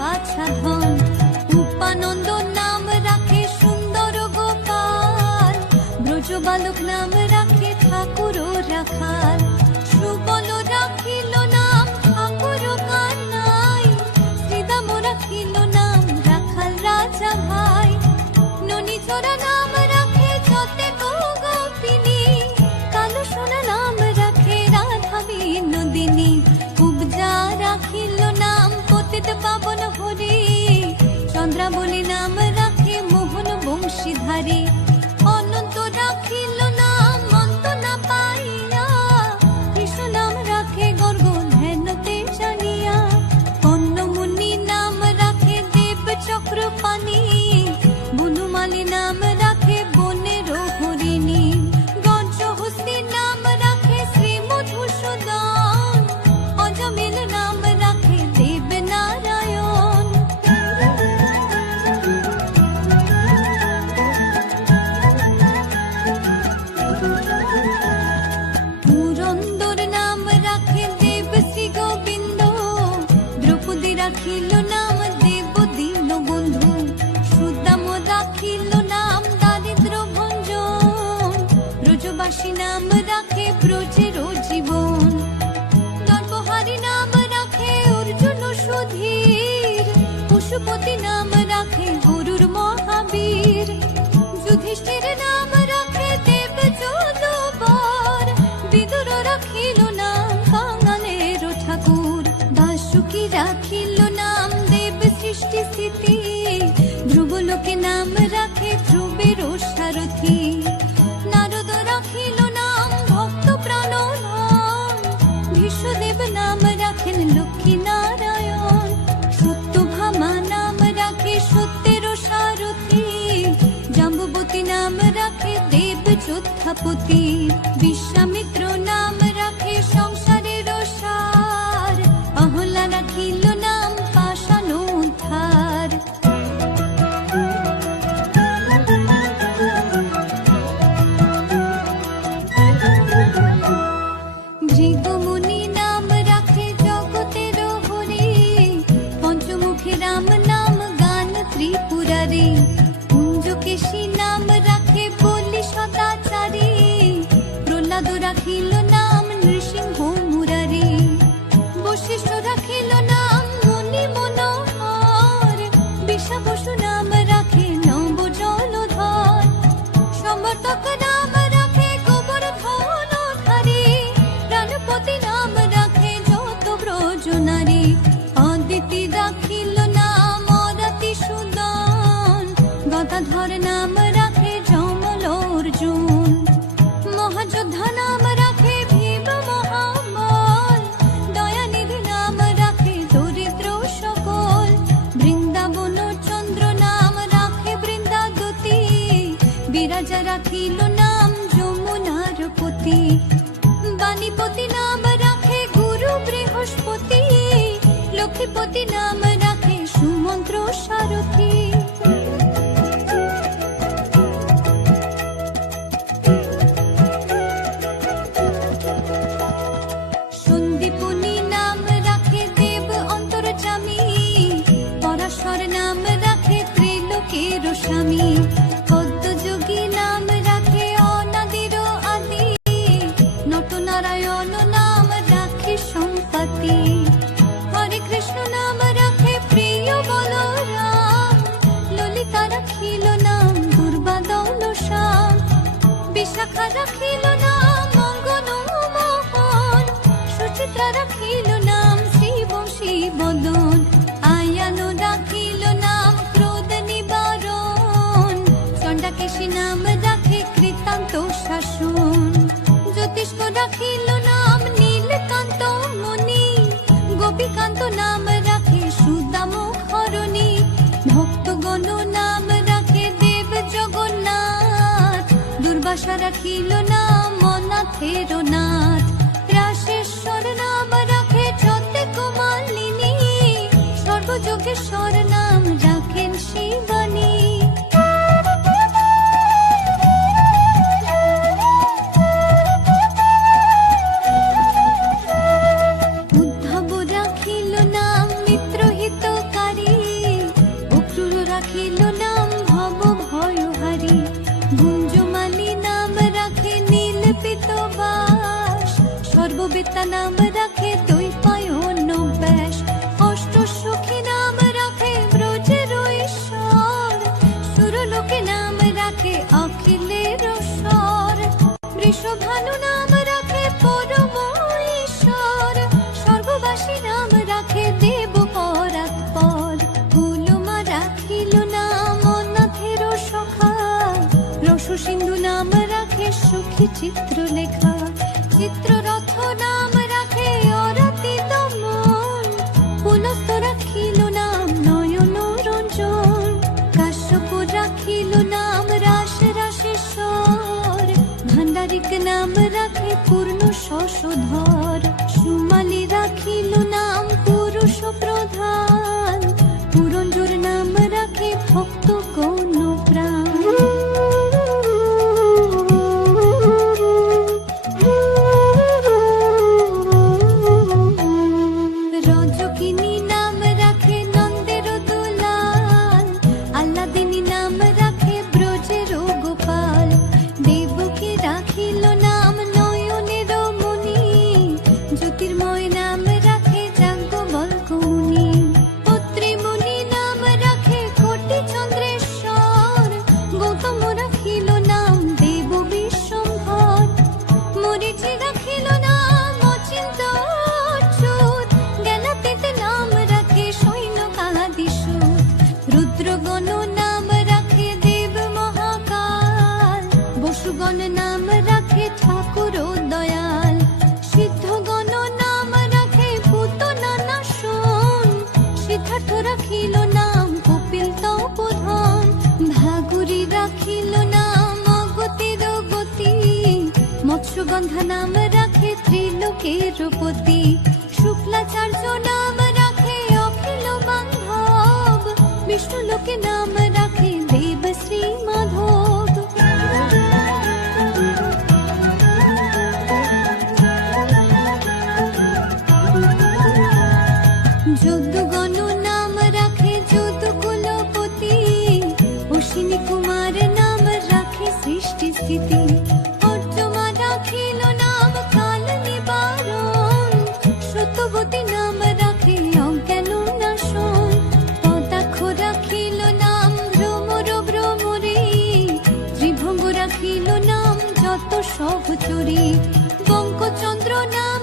বাছা ধন। উপানন্দ নাম রাখে সুন্দর গোপাল, ব্রজ বালক নাম রাখে ঠাকুর রাখাল। সুবল রাখিল নাম ঠাকুর কানাই, শ্রীদাম রাখিল নাম রাখাল রাজা ভাই। ননীচরা নাম রাখে যতে গোপিনী, কালো সোনা নাম রাখে রাধা বিনোদিনী। কুবজা রাখিল নাম পতিত পাবন হরি, চন্দ্রাবলী নাম রাখে মোহন বংশীধারী। অনন্ত রাখিল নাম অন্ত না পাইয়া, কৃষ্ণ নাম রাখে গর্গ ধ্যানতে জানিয়া। কন্যমুনি নাম রাখে দেব চক্রপাণি, বনমালী নাম রাখে বনের হরিণী। গজহস্তি নাম রাখে শ্রী মধুসূদন, অজমিল নাম রাখে দেব নারায়ণ। পুরন্দর নাম রাখে দেব শ্রী গোবিন্দ, দ্রৌপদী রাখিল নাম দেব দীন বন্ধু। সুদাম রাখিল নাম দারিদ্র ভঞ্জন, ব্রজবাসী নাম রাখে ব্রজের জীবন। দর্পহারি নাম রাখে অর্জুন সুধীর, পশুপতি নাম রাখে গরুর মহাবীর। যুধিষ্ঠির নাম রাখে দেব যদুবর, বিদুর রাখিল নাম কাঙালের ঠাকুর। বাসুকি রাখিল নাম দেব সৃষ্টি স্থিতি, ধ্রুবলোকে নাম রাখে ধ্রুবের সারথি। নারদ রাখিল নাম ভক্ত প্রাণধন, ভীষ্মদেব নাম রাখেন লক্ষ্মী নারায়ণ। সত্যভামা নাম রাখে সত্যের সারথি, জাম্বুবতী নাম রাখে দেব যোদ্ধাপতি। বিশ্বামিত্র নাম রাখে সংসারের সার, অহল্যা রাখিল নাম পাষাণ উদ্ধার। ভৃগুমুনি নাম রাখে জগতের হরি, পঞ্চমুখী রাম নাম গান ত্রিপুরারি। কুঞ্জকেশী নাম রাখে বলি সদাচারী, প্রহ্লাদ রাখিল নাম নৃসিংহ মুরারি। বশিষ্ঠ রাখিল নাম মুনি মনোহর, বিষাবসু নাম রাখে নব জলধর। সমর্থক নাম রাখে গোবর্ধনধারী, প্রাণপতি নাম রাখে যত ব্রজ নারী। অদিতি রাখিল নাম অরাতি সুদন, গদাধর নাম রাখে যমল অর্জুন। মহাযোদ্ধা নাম রাখে ভীম মহাবল, দয়ানিধি নাম রাখে দরিদ্র সকল। বৃন্দাবন চন্দ্র নাম রাখে বৃন্দাদতী, বিরাজা রাখিল নাম যমুনার পতি। বাণীপতি নাম রাখে গুরু বৃহস্পতি, লক্ষ্মীপতি নাম রাখে সুমন্ত্র সারথী। সন্দীপনী নাম রাখে দেব অন্তর্যামী, পরাশর নাম রাখে ত্রিলোকের স্বামী। পদ্মযোগী নাম রাখে অনাদির আদি, নটনারায়ণ নাম রাখে সম্পত্তি। হরে কৃষ্ণ নাম রাখে প্রিয় বলরাম, ললিতা রাখিল নাম দুর্বাদল শ্যাম। বিশাখা রাখিল নাম মঙ্গল মোহন, সুচিত্রা রাখিল নাম শ্রীবংশী বদন। আয়ান রাখিল নাম ক্রোধ নিবারণ, চণ্ডাকেশী নাম রাখে কৃতান্ত শাসন। জ্যোতিষ্ক রাখিল নাম নীলকান্ত মুনি, গোপীকান্ত নাম রাখে সুদাম খরণী। ভক্তগণ নাম রাখে দেব জগন্নাথ, দুর্বাসা রাখিল নাম অনাথের নাথ। রাশেশ্বর নাম রাখে যতে কুমালিনী, সর্বযোগেশ্বর নাম রাখেন শিবানী। উদ্ধব রাখিল নাম মিত্রহিতকারী, সীতা নাম রাখে দ্বৈপায়ন ব্যাস, অষ্ট সখী নাম রাখে ব্রজের ঈশ্বর, সুরলোকে নাম রাখে অখিলের স্বর, বৃষভানু নাম রাখে পরম ঈশ্বর, স্বর্গবাসী নাম রাখে দেব পরাৎপর, কুলমা রাখিল নাম অনাথের সখা, রস সিন্ধু নাম রাখে সুখী চিত্রলেখা, চিত্ররথ নাম রাখে অরাতি দমন, পুলস্ত রাখিল নাম নয়ন রঞ্জন, কাশ্যপ রাখিল নাম রাস রাসেশ্বর, ভান্ডারিক নাম রাখে পূর্ণ শশধর, সুমালি রাখিল নাম পুরুষ প্রধান, পুরঞ্জোর নাম রাখে ভক্ত গণ প্রাণ। রজকিনী নাম রাখে নন্দের দুলাল, আল্লাদিনী নাম রাখে ব্রজের গোপাল, দেবকী রাখিল নাম নয়নের মণি, জ্যোতির্ময় নাম রাখে যাজ্ঞবল্ক্য মুনি, পত্রীমুনি নাম রাখে কোটি চন্দ্রেশ্বর, গৌতম রাখিল নাম দেব বিশ্বম্ভর, মরীচি রাখিল নাম অচিন্ত অচ্যুত, জ্ঞানাতীত নাম রাখে সৈন্যকাদিসূত, রুদ্রগণ নাম রাখে দেব মহাকাল, বসুগণ নাম রাখে ঠাকুর দয়াল, সিদ্ধগণ নাম রাখে পুতনা নাশন, সিদ্ধার্থ রাখিল নাম কপিল তপোধন, ভাগুরি রাখিল নাম অগতির গতি, মৎস্যগন্ধা নাম রাখে ত্রিলোকের পতি, শুক্লাচার্য নাম রাখে অখিল বান্ধব, বিষ্ণুলোকে নাম রাখে দেব শ্রী মাধব। যদুগণ নাম রাখে যদুকুলপতি, অশ্বিনী কুমার নাম রাখে সৃষ্টি স্থিতি, অর্জমা রাখিল নাম কাল নিবারণ, সত্যবতী নাম রাখে অজ্ঞান নাশন, পদাক্ষ রাখিল নাম ভ্রমর ভ্রমরে, ত্রিভঙ্গ রাখিল নাম যত সহচরী, বঙ্কচন্দ্র নাম